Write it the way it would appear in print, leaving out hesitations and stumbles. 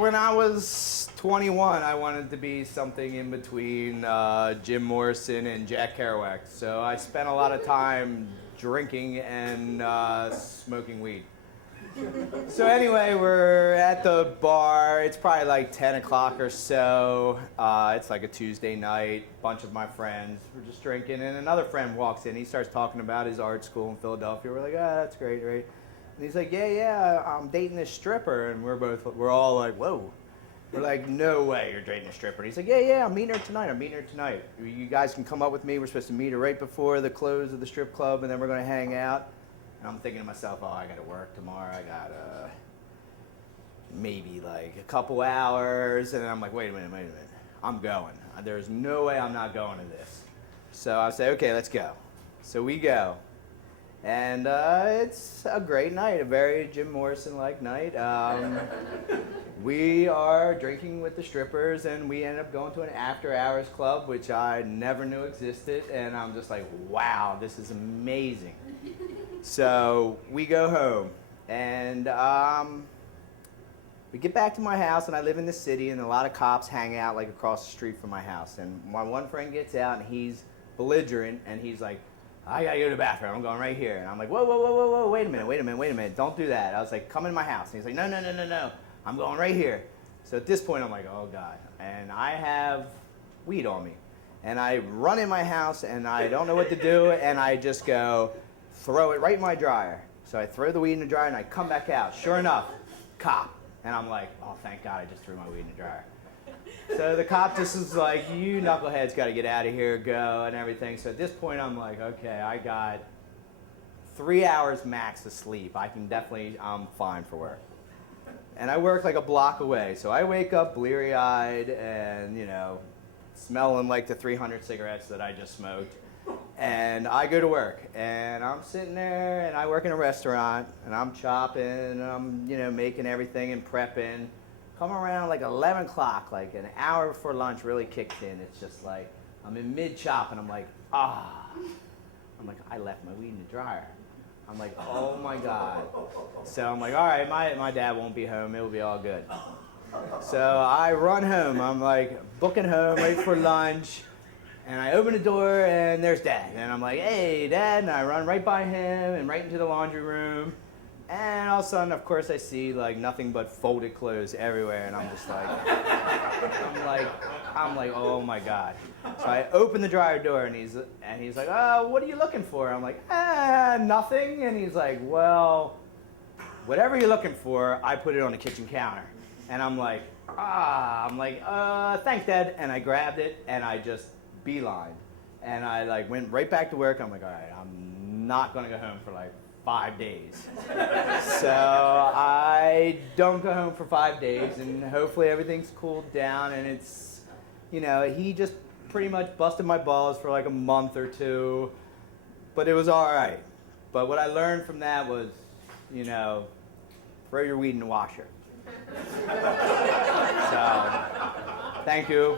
When I was 21, I wanted to be something in between Jim Morrison and Jack Kerouac. So I spent a lot of time drinking and smoking weed. So anyway, we're at the bar. It's probably like 10 o'clock or so. It's like a Tuesday night. Bunch of my friends, we're just drinking, and another friend walks in. He starts talking about his art school in Philadelphia. We're like, ah, that's great, right? And he's like, yeah, I'm dating this stripper. And we're all like, whoa. We're like, no way you're dating a stripper. And he's like, yeah, I'm meeting her tonight. You guys can come up with me. We're supposed to meet her right before the close of the strip club, and then we're going to hang out. And I'm thinking to myself, oh, I got to work tomorrow. I got maybe like a couple hours. And then I'm like, wait a minute. I'm going. There's no way I'm not going to this. So I say, okay, let's go. So we go. And it's a great night, a very Jim Morrison-like night. We are drinking with the strippers, and we end up going to an after-hours club, which I never knew existed. And I'm just like, wow, this is amazing. So we go home, and we get back to my house, and I live in the city, and a lot of cops hang out like across the street from my house. And my one friend gets out, and he's belligerent, and he's like, I gotta go to the bathroom. I'm going right here. And I'm like, whoa, wait a minute. Don't do that. I was like, come in my house. And he's like, no. I'm going right here. So at this point, I'm like, oh God. And I have weed on me. And I run in my house, and I don't know what to do, and I just go, throw it right in my dryer. So I throw the weed in the dryer, and I come back out. Sure enough, cop. And I'm like, oh, thank God I just threw my weed in the dryer. So the cop just is like, you knuckleheads got to get out of here, go, and everything. So at this point, I'm like, okay, I got 3 hours max of sleep. I'm fine for work. And I work like a block away. So I wake up bleary-eyed and, smelling like the 300 cigarettes that I just smoked. And I go to work, and I'm sitting there, and I work in a restaurant, and I'm chopping, and I'm, making everything and prepping. Come around like 11 o'clock, like an hour before lunch really kicks in. It's just like, I'm in mid-chop, and I'm like, I'm like, I left my weed in the dryer. I'm like, oh my God. So I'm like, all right, my dad won't be home. It'll be all good. So I run home. I'm like booking home, wait for lunch. And I open the door, and there's Dad. And I'm like, hey, Dad. And I run right by him and right into the laundry room. And all of a sudden, of course, I see like nothing but folded clothes everywhere. And I'm just like, I'm like, oh my God. So I open the dryer door, and he's like, oh, what are you looking for? I'm like, nothing. And he's like, well, whatever you're looking for, I put it on the kitchen counter. And I'm like, thanks, Dad. And I grabbed it, and I just beeline. And I like went right back to work. I'm like, all right, I'm not going to go home for like 5 days. So I don't go home for 5 days, and hopefully everything's cooled down, and it's, he just pretty much busted my balls for like a month or two, but it was all right. But what I learned from that was, throw your weed in the washer. So, thank you.